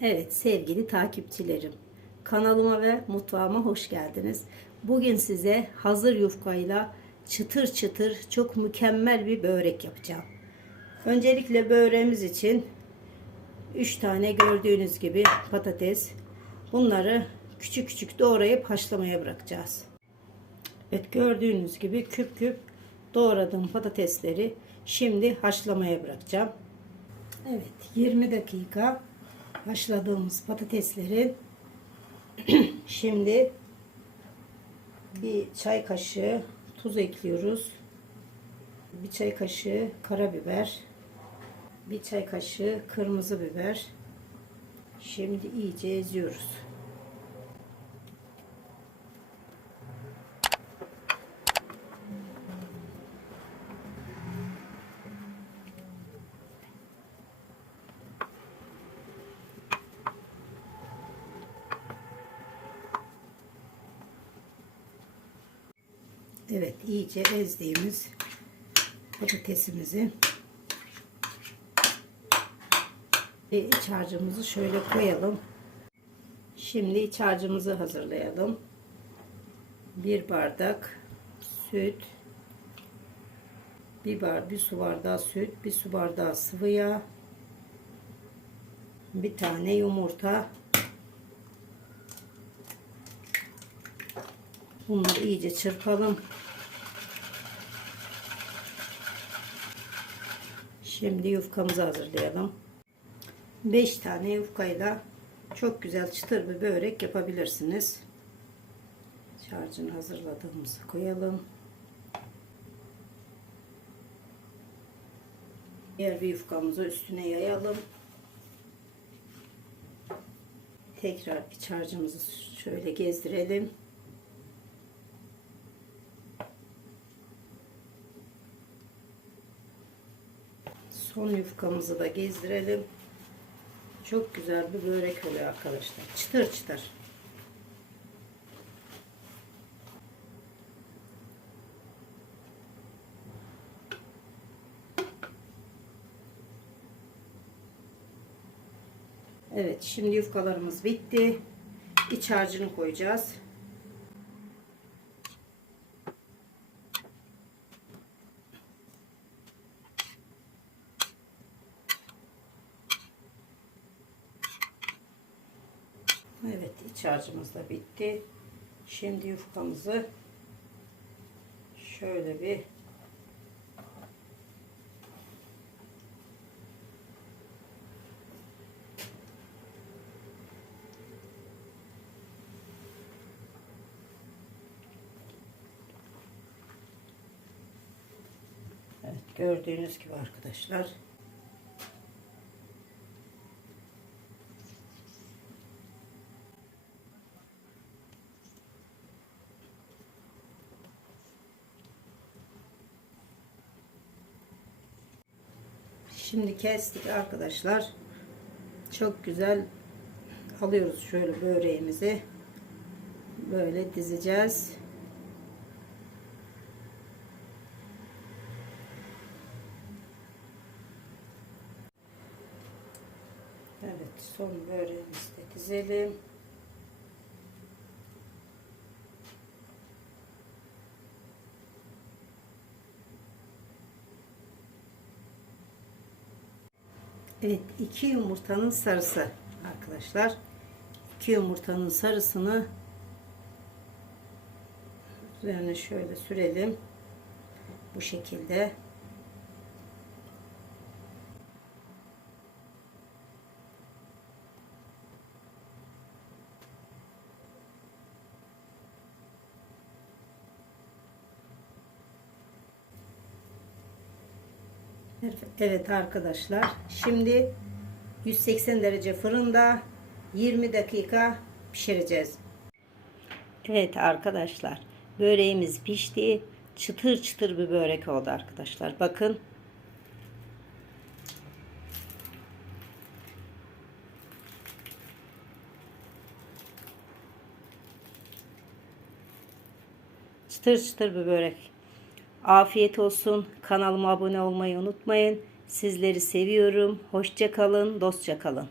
Evet sevgili takipçilerim. Kanalıma ve mutfağıma hoş geldiniz. Bugün size hazır yufkayla çıtır çıtır çok mükemmel bir börek yapacağım. Öncelikle böreğimiz için 3 tane gördüğünüz gibi patates. Bunları küçük küçük doğrayıp haşlamaya bırakacağız. Evet gördüğünüz gibi küp küp doğradığım patatesleri şimdi haşlamaya bırakacağım. Evet 20 dakika haşladığımız patatesleri şimdi bir çay kaşığı tuz ekliyoruz. Bir çay kaşığı karabiber, bir çay kaşığı kırmızı biber. Şimdi iyice eziyoruz. Evet iyice ezdiğimiz patatesimizi ve iç harcımızı şöyle koyalım. Şimdi iç harcımızı hazırlayalım. Bir bardak süt, bir bar, bir su bardağı süt, bir su bardağı sıvı yağ, bir tane yumurta, Bunları iyice çırpalım. Şimdi yufkamızı hazırlayalım. 5 tane yufkayla çok güzel çıtır bir börek yapabilirsiniz. Şarjını hazırladığımızı koyalım. Diğer bir yufkamızı üstüne yayalım. Tekrar iç harcımızı şöyle gezdirelim. Son yufkamızı da gezdirelim. Çok güzel bir börek oluyor arkadaşlar. Çıtır çıtır. Evet şimdi yufkalarımız bitti. İç harcını koyacağız. Harcımız da bitti. Şimdi yufkamızı şöyle bir Evet gördüğünüz gibi arkadaşlar Şimdi kestik arkadaşlar. Çok güzel alıyoruz şöyle böreğimizi. Böyle dizeceğiz. Evet son böreğimizi de dizelim. Evet iki yumurtanın sarısı arkadaşlar. İki yumurtanın sarısını üzerine şöyle sürelim. Bu şekilde. Evet arkadaşlar. Şimdi 180 derece fırında 20 dakika pişireceğiz. Evet arkadaşlar. Böreğimiz pişti. Çıtır çıtır bir börek oldu arkadaşlar. Bakın. Çıtır çıtır bir börek. Afiyet olsun. Kanalıma abone olmayı unutmayın. Sizleri seviyorum. Hoşça kalın, dostça kalın.